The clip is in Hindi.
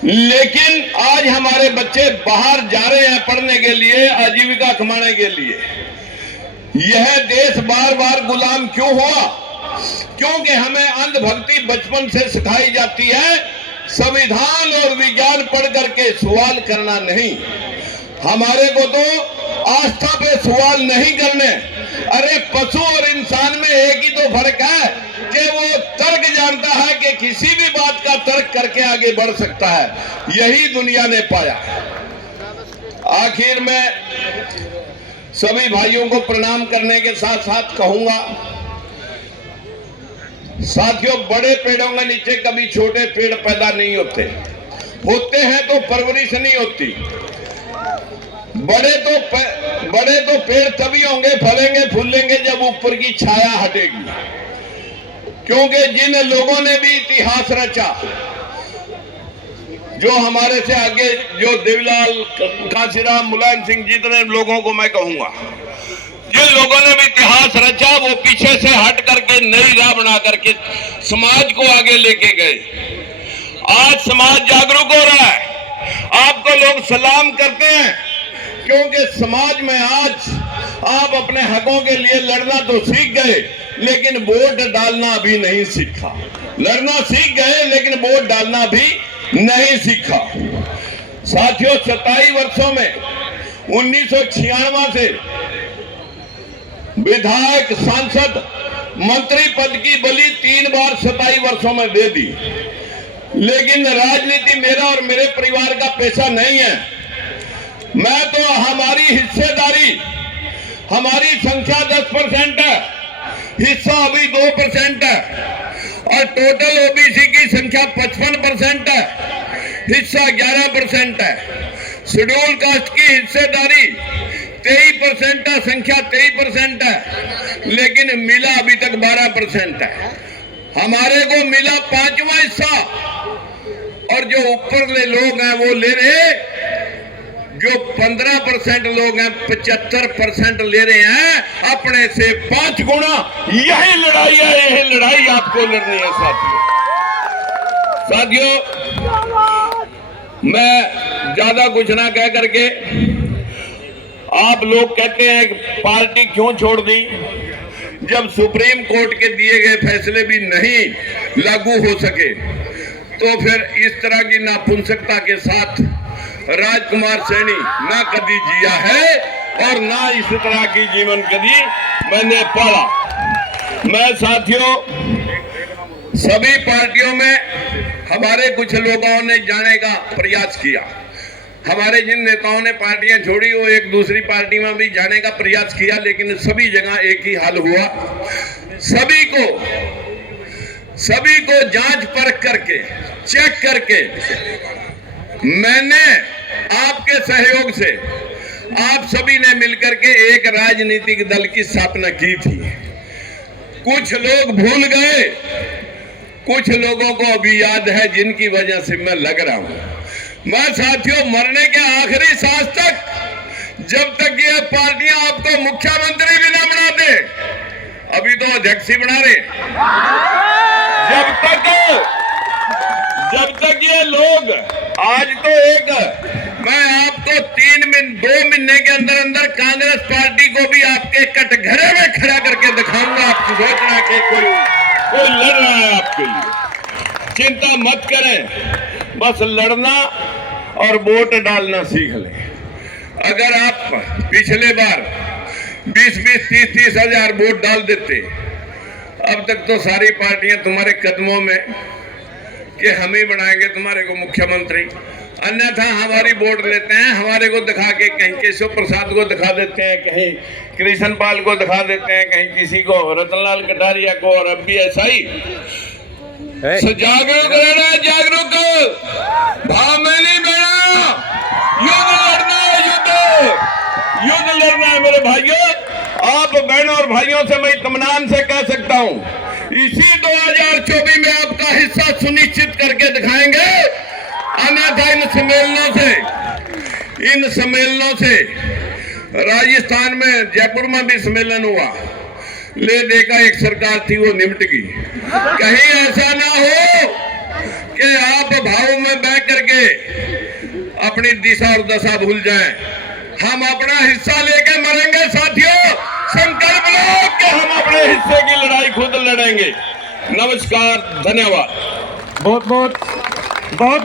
लेकिन आज हमारे बच्चे बाहर जा रहे हैं पढ़ने के लिए, आजीविका कमाने के लिए। यह देश बार बार गुलाम क्यों हुआ? क्योंकि हमें अंधभक्ति बचपन से सिखाई जाती है, संविधान और विज्ञान पढ़ करके सवाल करना नहीं। हमारे को तो आस्था पे सवाल नहीं करने। अरे पशु और इंसान में एक ही तो फर्क है कि वो तर्क जानता है कि किसी भी बात का तर्क करके आगे बढ़ सकता है। यही दुनिया ने पाया। आखिर में सभी भाइयों को प्रणाम करने के साथ साथ कहूंगा, साथियों, बड़े पेड़ों के नीचे कभी छोटे पेड़ पैदा नहीं होते। होते हैं तो परवरिश नहीं होती। बड़े तो पेड़ तभी होंगे, फलेंगे फूलेंगे जब ऊपर की छाया हटेगी। क्योंकि जिन लोगों ने भी इतिहास रचा, जो हमारे से आगे, जो देवीलाल, काशीराम, मुलायम सिंह, जितने लोगों को मैं कहूंगा, जिन लोगों ने भी इतिहास रचा, वो पीछे से हट करके नई राह बना करके समाज को आगे लेके गए। आज समाज जागरूक हो रहा है। आपको लोग सलाम करते हैं क्योंकि समाज में आज आप अपने हकों के लिए लड़ना तो सीख गए, लेकिन वोट डालना भी नहीं सीखा। लड़ना सीख गए लेकिन वोट डालना भी नहीं सीखा। साथियों, 27 वर्षों में 1996 से विधायक, सांसद, मंत्री पद की बलि 3 बार 27 वर्षों में दे दी। लेकिन राजनीति मेरा और मेरे परिवार का पेशा नहीं है। मैं तो, हमारी हिस्सेदारी, हमारी संख्या 10% है, हिस्सा अभी 2% है, और टोटल ओबीसी की संख्या 55% है, हिस्सा 11% है। शेड्यूल कास्ट की हिस्सेदारी 23% है, संख्या 23% है, लेकिन मिला अभी तक 12% है। हमारे को मिला 5वां हिस्सा, और जो ऊपर लोग हैं वो ले रहे, जो 15% लोग हैं 75% ले रहे हैं, अपने से 5 गुना। यही लड़ाई है, यही लड़ाई आपको लड़नी है साथियों। मैं ज्यादा कुछ ना कह करके, आप लोग कहते हैं कि पार्टी क्यों छोड़ दी, जब सुप्रीम कोर्ट के दिए गए फैसले भी नहीं लागू हो सके, तो फिर इस तरह की नापुंसकता के साथ राजकुमार सैनी ना कभी जिया है और ना इस तरह की जीवन कभी मैंने पढ़ा। मैं साथियों, सभी पार्टियों में हमारे कुछ लोगों ने जाने का प्रयास किया। हमारे जिन नेताओं ने पार्टियां छोड़ी, वो एक दूसरी पार्टी में भी जाने का प्रयास किया, लेकिन सभी जगह एक ही हाल हुआ। सभी को जांच परख करके, चेक करके, मैंने आपके सहयोग से, आप सभी ने मिलकर के एक राजनीतिक दल की स्थापना की थी। कुछ लोग भूल गए, कुछ लोगों को अभी याद है, जिनकी वजह से मैं लग रहा हूं। मैं साथियों, मरने के आखिरी सांस तक, जब तक ये पार्टियां आपको मुख्यमंत्री भी ना बना दे, अभी तो अध्यक्ष ही बना रहे, जब तक ये लोग, आज तो मैं आपको 2 महीने के अंदर अंदर कांग्रेस पार्टी को भी आपके कटघरे में खड़ा करके दिखाऊंगा। आप सोचना कि कोई लड़ रहा है आपके लिए। चिंता मत करें, बस लड़ना और वोट डालना सीख लें। अगर आप पिछले बार 20-20, 30-30 हजार वोट डाल देते, अब तक तो सारी पार्टियां तुम्हारे कदमों में कि हम ही बनाएंगे तुम्हारे को मुख्यमंत्री। अन्यथा हमारी वोट लेते हैं, हमारे को दिखा के कहीं केशव प्रसाद को दिखा देते हैं, कहीं कृष्ण पाल को दिखा देते हैं, कहीं किसी को रतनलाल कटारिया को, और अब भी ऐसा ही। जागरूक रहना, जागरूक, भाव में नहीं बना, युद्ध लड़ना है, युद्ध लड़ना है मेरे भाइयों। आप बहनों और भाइयों से मैं इत्मीनान से कह सकता हूं, इसी 2024 में आपका हिस्सा सुनिश्चित करके दिखाएंगे। अन्यथा इन सम्मेलनों से राजस्थान में, जयपुर में भी सम्मेलन हुआ, ले देखा एक सरकार थी वो निमट गई। कहीं ऐसा ना हो कि आप भाव में बह करके अपनी दिशा और दशा भूल जाएं। हम अपना हिस्सा लेके मरेंगे साथियों, संकल्प लो कि हम अपने हिस्से की लड़ाई खुद लड़ेंगे। नमस्कार, धन्यवाद। बहुत बहुत